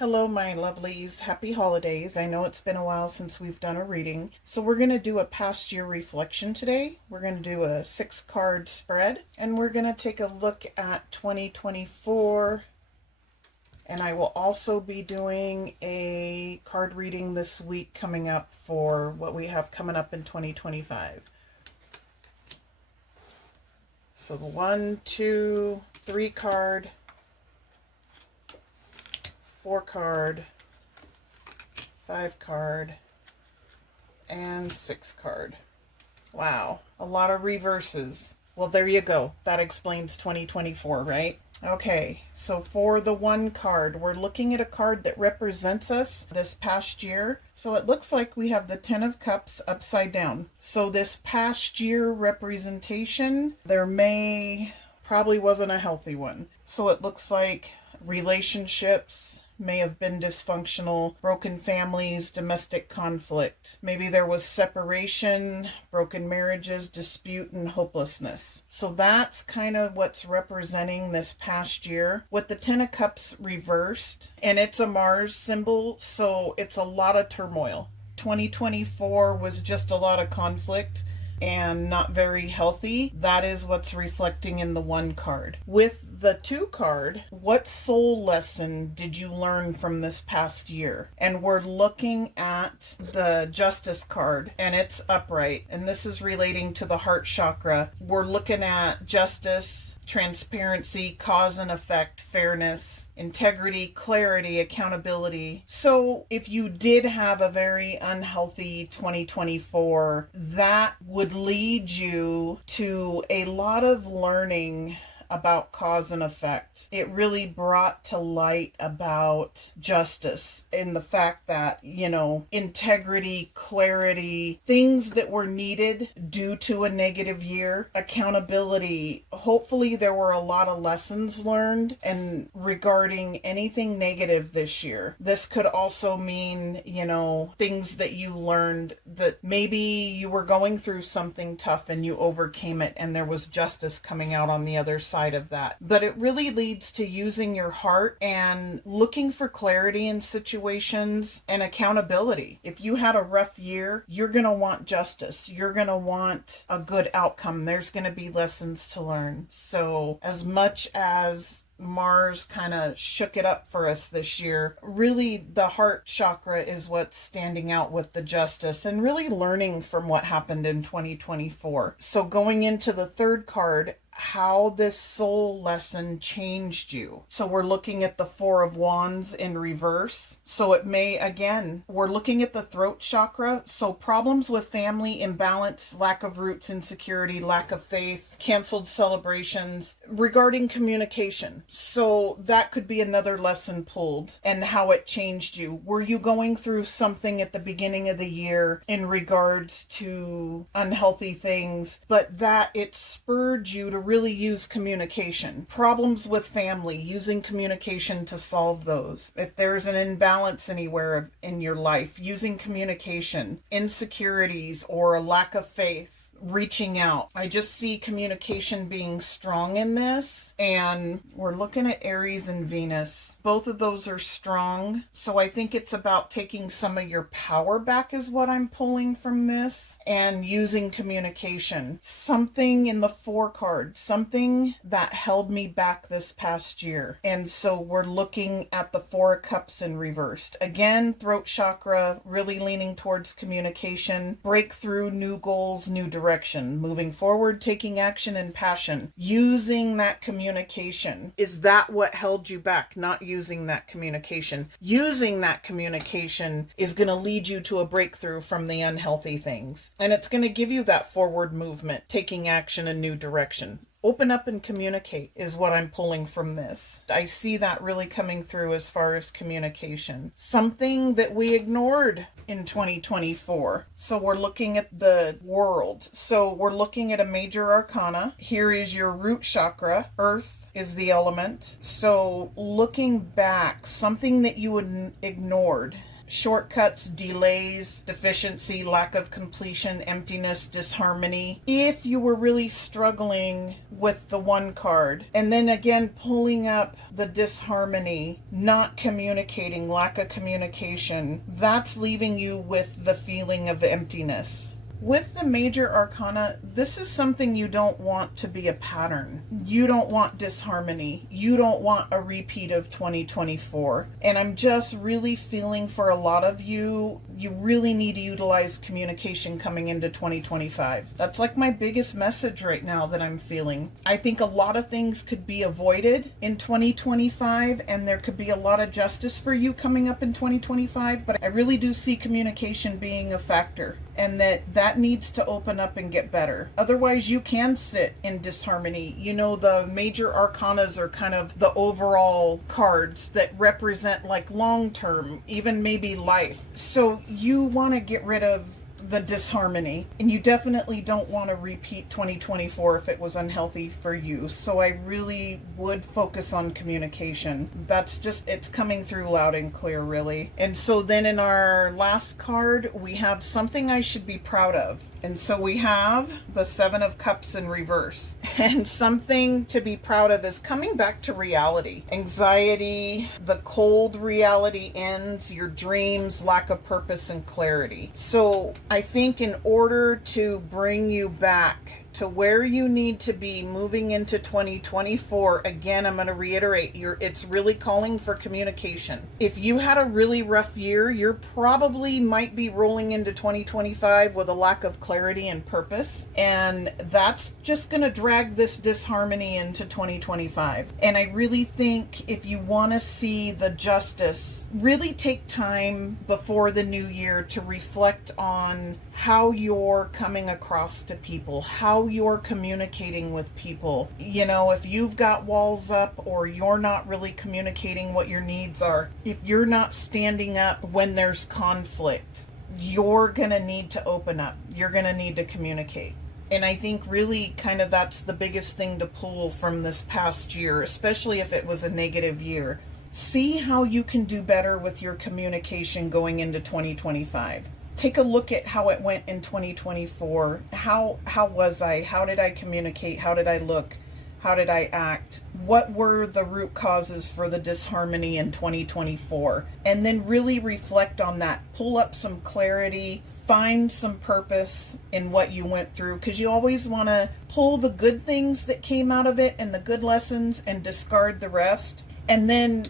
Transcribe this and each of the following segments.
Hello, my lovelies. Happy holidays. I know it's been a while since we've done a reading. So, we're going to do a past year reflection today. We're going to do a 6 card spread, and we're going to take a look at 2024. And I will also be doing a card reading this week coming up for what we have coming up in 2025. So, the 1, 2, 3 card, 4 card, 5 card, and 6 card. Wow, a lot of reverses. Well, there you go. That explains 2024, right? Okay, so for the 1 card, we're looking at a card that represents us this past year. So it looks like we have the 10 of Cups upside down. So this past year representation, probably wasn't a healthy one. So it looks like relationships may have been dysfunctional, broken families, domestic conflict. Maybe there was separation, broken marriages, dispute, and hopelessness. So that's kind of what's representing this past year. With the 10 of Cups reversed, and it's a Mars symbol, so it's a lot of turmoil. 2024 was just a lot of conflict and not very healthy. That is what's reflecting in the 1 card. With the 2 card, what soul lesson did you learn from this past year? And we're looking at the Justice card, and it's upright, and this is relating to the heart chakra. We're looking at justice, transparency, cause and effect, fairness, integrity, clarity, accountability. So if you did have a very unhealthy 2024, that would lead you to a lot of learning about cause and effect. It really brought to light about justice and the fact that, integrity, clarity, things that were needed due to a negative year, accountability. Hopefully there were a lot of lessons learned and regarding anything negative this year. This could also mean, things that you learned that maybe you were going through something tough and you overcame it and there was justice coming out on the other side of that. But it really leads to using your heart and looking for clarity in situations and accountability. If you had a rough year, you're going to want justice. You're going to want a good outcome. There's going to be lessons to learn. So as much as Mars kind of shook it up for us this year, really the heart chakra is what's standing out with the justice and really learning from what happened in 2024. So going into the 3rd card, how this soul lesson changed you. So we're looking at the 4 of Wands in reverse. So it may, again, we're looking at the throat chakra. So problems with family, imbalance, lack of roots, insecurity, lack of faith, canceled celebrations, regarding communication. So that could be another lesson pulled and how it changed you. Were you going through something at the beginning of the year in regards to unhealthy things, but that it spurred you to really use communication? Problems with family, using communication to solve those. If there's an imbalance anywhere in your life, using communication. Insecurities or a lack of faith, reaching out. I just see communication being strong in this. And we're looking at Aries and Venus. Both of those are strong. So I think it's about taking some of your power back is what I'm pulling from this, and using communication. Something in the 4 card, something that held me back this past year. And so we're looking at the 4 of Cups in reversed. Again, throat chakra, really leaning towards communication, breakthrough, new goals, new direction. Moving forward, taking action and passion, using that communication. Is that what held you back? Not using that communication. Using that communication is going to lead you to a breakthrough from the unhealthy things. And it's going to give you that forward movement, taking action and new direction. Open up and communicate is what I'm pulling from this. I see that really coming through as far as communication. Something that we ignored in 2024. So we're looking at the world. So we're looking at a major arcana. Here is your root chakra. Earth is the element. So looking back, something that you ignored. shortcuts, delays, deficiency, lack of completion, emptiness, disharmony. If you were really struggling with the one card, and then again pulling up the disharmony, not communicating, lack of communication, that's leaving you with the feeling of emptiness. With the major arcana, this is something you don't want to be a pattern. You don't want disharmony. You don't want a repeat of 2024. And I'm just really feeling for a lot of you, you really need to utilize communication coming into 2025. That's like my biggest message right now that I'm feeling. I think a lot of things could be avoided in 2025, and there could be a lot of justice for you coming up in 2025, but I really do see communication being a factor, and that needs to open up and get better. Otherwise, you can sit in disharmony. You know, the major arcanas are kind of the overall cards that represent like long-term, even maybe life. So you want to get rid of the disharmony, and you definitely don't want to repeat 2024 if it was unhealthy for you. So I really would focus on communication. That's just, it's coming through loud and clear, really. And so then in our last card, we have something I should be proud of. And so we have the Seven of Cups in reverse. And something to be proud of is coming back to reality. Anxiety, the cold reality ends, your dreams, lack of purpose and clarity. So I think in order to bring you back to where you need to be moving into 2024, again, I'm going to reiterate, it's really calling for communication. If you had a really rough year, you're probably might be rolling into 2025 with a lack of clarity and purpose, and that's just going to drag this disharmony into 2025. And I really think if you want to see the justice, really take time before the new year to reflect on how you're coming across to people, how you're communicating with people. You know, if you've got walls up or you're not really communicating what your needs are, if you're not standing up when there's conflict, you're going to need to open up. You're going to need to communicate. And I think really kind of that's the biggest thing to pull from this past year, especially if it was a negative year. See how you can do better with your communication going into 2025. Take a look at how it went in 2024. How was I? How did I communicate? How did I look? How did I act? What were the root causes for the disharmony in 2024? And then really reflect on that. Pull up some clarity. Find some purpose in what you went through, because you always want to pull the good things that came out of it and the good lessons and discard the rest. And then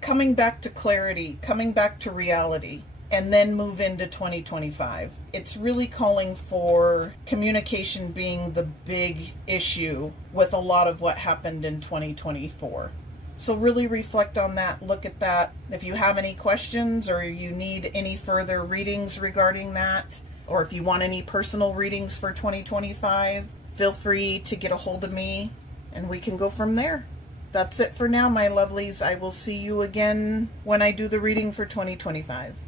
coming back to clarity, coming back to reality, and then move into 2025. It's really calling for communication being the big issue with a lot of what happened in 2024. So really reflect on that, look at that. If you have any questions or you need any further readings regarding that, or if you want any personal readings for 2025, feel free to get a hold of me and we can go from there. That's it for now, my lovelies. I will see you again when I do the reading for 2025.